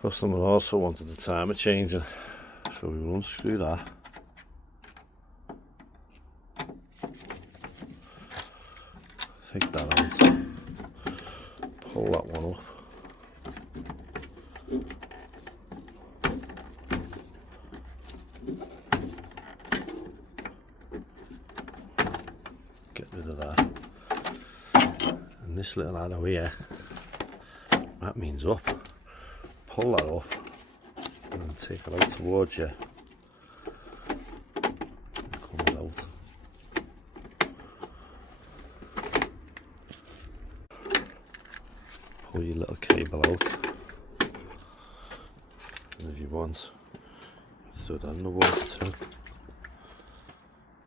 Customer also wanted the timer changing, so we will unscrew that. Take that out, pull that one up. Get rid of that. And this little arrow here, that means up. Pull that up and take it out towards you. Come it out. Pull your little cable out. And if you want, throw that in the water too.